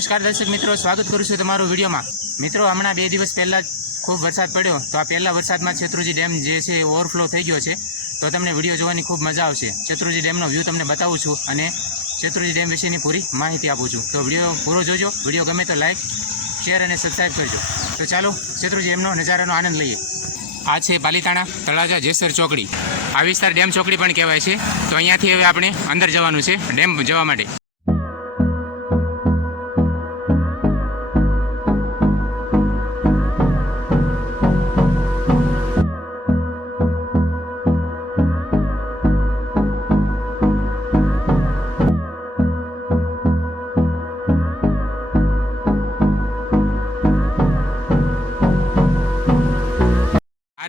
નમસ્કાર દર્શક મિત્રો, સ્વાગત કરું છું તમારો વિડીયોમાં. મિત્રો, હમણાં બે દિવસ પહેલાં ખૂબ વરસાદ પડ્યો, તો આ પહેલાં વરસાદમાં શેત્રુજી ડેમ જે છે એ ઓવરફ્લો થઈ ગયો છે. તો તમને વીડિયો જોવાની ખૂબ મજા આવશે. શેત્રુજી ડેમનો વ્યૂ તમને બતાવું છું અને શેત્રુજી ડેમ વિશેની પૂરી માહિતી આપું છું. તો વીડિયો પૂરો જોજો, વીડિયો ગમે તો લાઈક, શેર અને સબસ્ક્રાઈબ કરજો. તો ચાલો શેત્રુજી ડેમનો નજારાનો આનંદ લઈએ. આ છે પાલીતાણા તળાજા જેસર ચોકડી. આ વિસ્તાર ડેમ ચોકડી પણ કહેવાય છે. તો અહીંયાથી હવે આપણે અંદર જવાનું છે, ડેમ જવા માટે.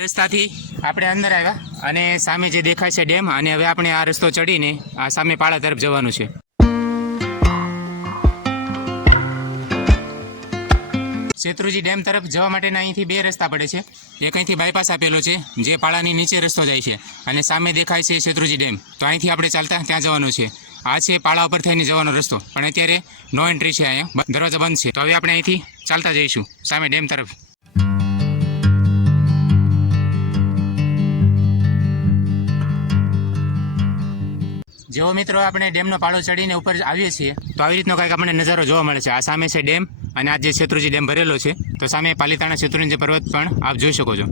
રસ્તાથી આપણે અંદર આવ્યા અને સામે જે દેખાય છે ડેમ, અને હવે આપણે આ રસ્તો ચડીને આ સામે પાળા તરફ જવાનું છે. શેત્રુજી ડેમ તરફ જવા માટેના અહીંથી બે રસ્તા પડે છે. એક અહીંથી બાયપાસ આપેલો છે, જે પાળાની નીચે રસ્તો જાય છે, અને સામે દેખાય છે શેત્રુજી ડેમ. તો અહીંથી આપણે ચાલતા ત્યાં જવાનું છે. આ છે પાળા ઉપર થઈને જવાનો રસ્તો. પણ અત્યારે નો એન્ટ્રી છે અહીંયા. દરવાજા બંધ છે. તો હવે આપણે અહીંથી ચાલતા જઈશું, સામે ડેમ તરફ. જેવો મિત્રો આપણે ડેમનો પાળો ચડીને ઉપર આવીએ છીએ, તો આવી રીતનો કંઈક આપણને નજારો જોવા મળે છે. આ સામે છે ડેમ અને આ જે શેત્રુજી ડેમ ભરેલો છે, તો સામે પાલિતાણા શેત્રુંજય પર્વત પણ આપ જોઈ શકો છો.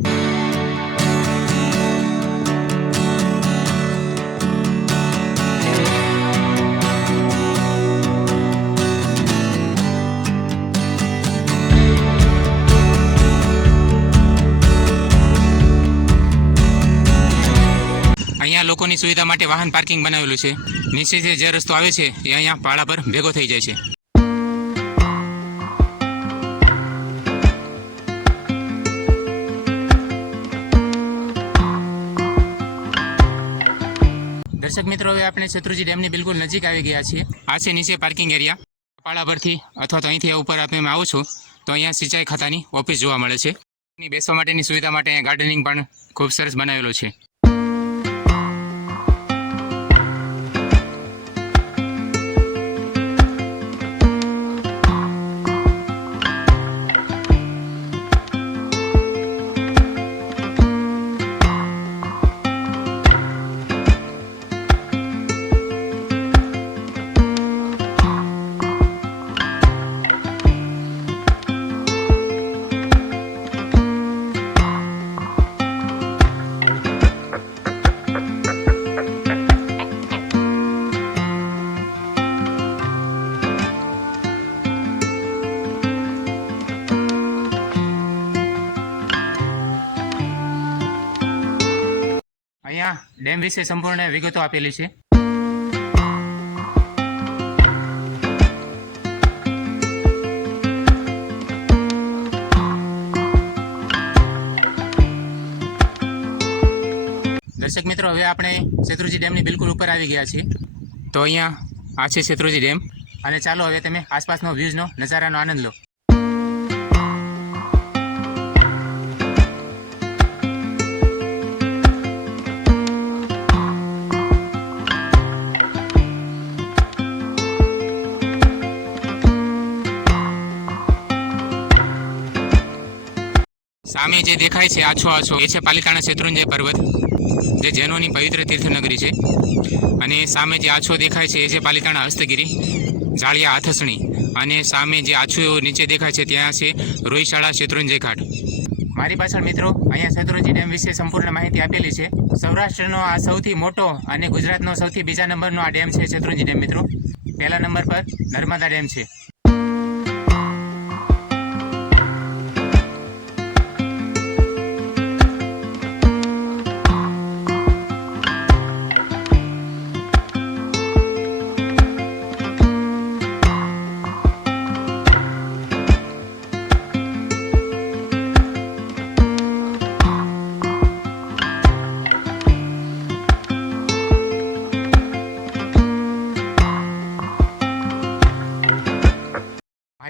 લોકોની સુવિધા માટે વાહન પાર્કિંગ બનાવેલું છે. નીચેથી જે રસ્તો આવે છે, એ અહીંયા પાળા પર ભેગો થઈ જાય છે. દર્શક મિત્રો, હવે આપણે શત્રુજી ડેમની બિલકુલ નજીક આવી ગયા છીએ. આ છે નીચે પાર્કિંગ એરિયા. પાળા પરથી અથવા તો અહીંથી ઉપર તમે આવો છો, તો અહીંયા સિંચાઈ ખાતાની ઓફિસ જોવા મળે છે. બેસવા માટેની સુવિધા માટે અહીંયા ગાર્ડનિંગ પણ ખૂબ સરસ બનાવેલો છે. અહીંયા ડેમ વિશે સંપૂર્ણ વિગતો આપેલી છે. દર્શક મિત્રો, હવે આપણે શેત્રુજી ડેમની બિલકુલ ઉપર આવી ગયા છીએ. તો અહીંયા આ છે શેત્રુજી ડેમ. અને ચાલો હવે તમે આસપાસનો વ્યૂઝનો નજારાનો આનંદ લો. સામે જે દેખાય છે આછો આછો, એ છે પાલિકાના શેત્રુંજય પર્વત, જે જૈનોની પવિત્ર તીર્થનગરી છે. અને સામે જે આછો દેખાય છે એ છે પાલિકાના હસ્તગીરી, જાળિયા હાથસણી અને સામે જે આછું નીચે દેખાય છે ત્યાં છે રોહિશાળા શેત્રુંજય ઘાટ. મારી પાછળ મિત્રો, અહીંયા શેત્રુંજી ડેમ વિશે સંપૂર્ણ માહિતી આપેલી છે. સૌરાષ્ટ્રનો આ સૌથી મોટો અને ગુજરાતનો સૌથી બીજા નંબરનો આ ડેમ છે શેત્રુંજી ડેમ મિત્રો. પહેલા નંબર પર નર્મદા ડેમ છે.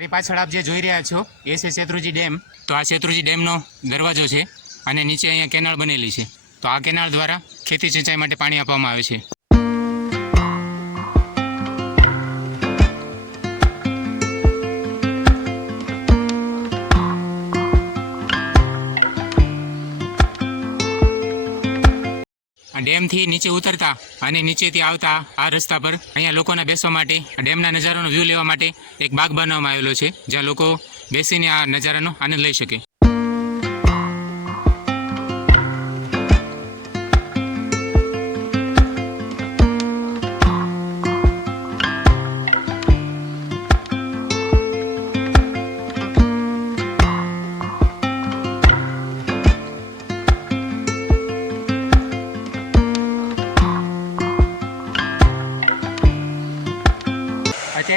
મારી પાછળ આપ જે જોઈ રહ્યા છો, એ છે શેત્રુજી ડેમ. તો આ શેત્રુજી ડેમનો દરવાજો છે અને નીચે અહીંયા કેનાળ બનેલી છે. તો આ કેનાળ દ્વારા ખેતી સિંચાઈ માટે પાણી આપવામાં આવે છે. ડેમથી નીચે ઉતરતા અને નીચેથી આવતા આ રસ્તા પર અહીંયા લોકોના બેસવા માટે ડેમના નજારાનો વ્યૂ લેવા માટે એક બાગ બનાવવામાં આવેલો છે, જ્યાં લોકો બેસીને આ નજારાનો આનંદ લઈ શકે.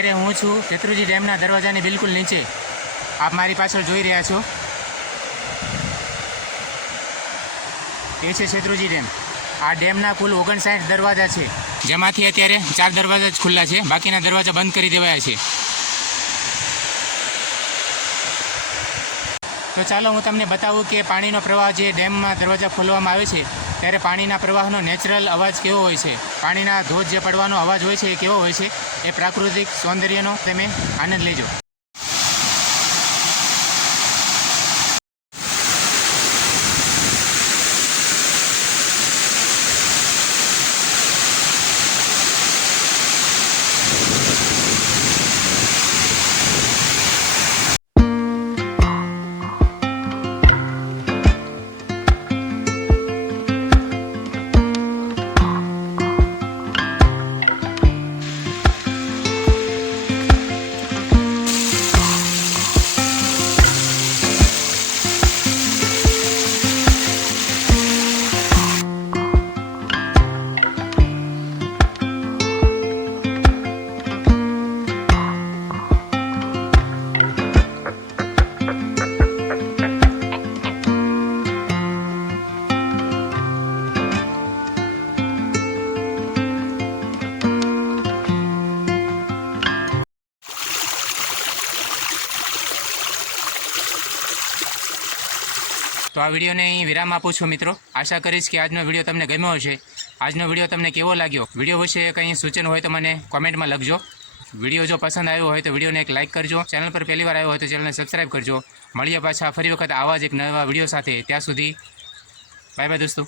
અત્યારે હું છું શેત્રુજી ડેમના દરવાજાની બિલકુલ નીચે. આપ મારી પાછળ જોઈ રહ્યા છો. એ છે શેત્રુજી ડેમ. આ ડેમના કુલ ઓગણસાઠ દરવાજા છે. જેમાંથી અત્યારે ચાર દરવાજા જ ખુલ્લા છે. બાકીના દરવાજા બંધ કરી દેવાયા છે. તો ચાલો હું તમને બતાવું કે પાણીનો પ્રવાહ જે ડેમમાં દરવાજા ખોલવામાં આવે છે, ત્યારે પાણીના પ્રવાહનો નેચરલ અવાજ કેવો હોય છે? પાણીના ધોધ જે પડવાનો અવાજ હોય છે એ કેવો હોય છે? એ પ્રાકૃતિક સૌંદર્યનો તમે આનંદ લેજો. આ વિડીયોને અહીં વિરામ આપું છું મિત્રો. આશા કરીશ કે આજનો વીડિયો તમને ગમ્યો હશે. આજનો વીડિયો તમને કેવો લાગ્યો? વીડિયો વિશે કંઈ સૂચન હોય તો મને કોમેન્ટમાં લખજો. વીડિયો જો પસંદ આવ્યો હોય તો વિડીયોને એક લાઇક કરજો. ચેનલ પર પહેલીવાર આવ્યો હોય તો ચેનલને સબસ્ક્રાઈબ કરજો. મળીએ પાછા ફરી વખત આવા જ એક નવા વીડિયો સાથે. ત્યાં સુધી બાય બાય દોસ્તો.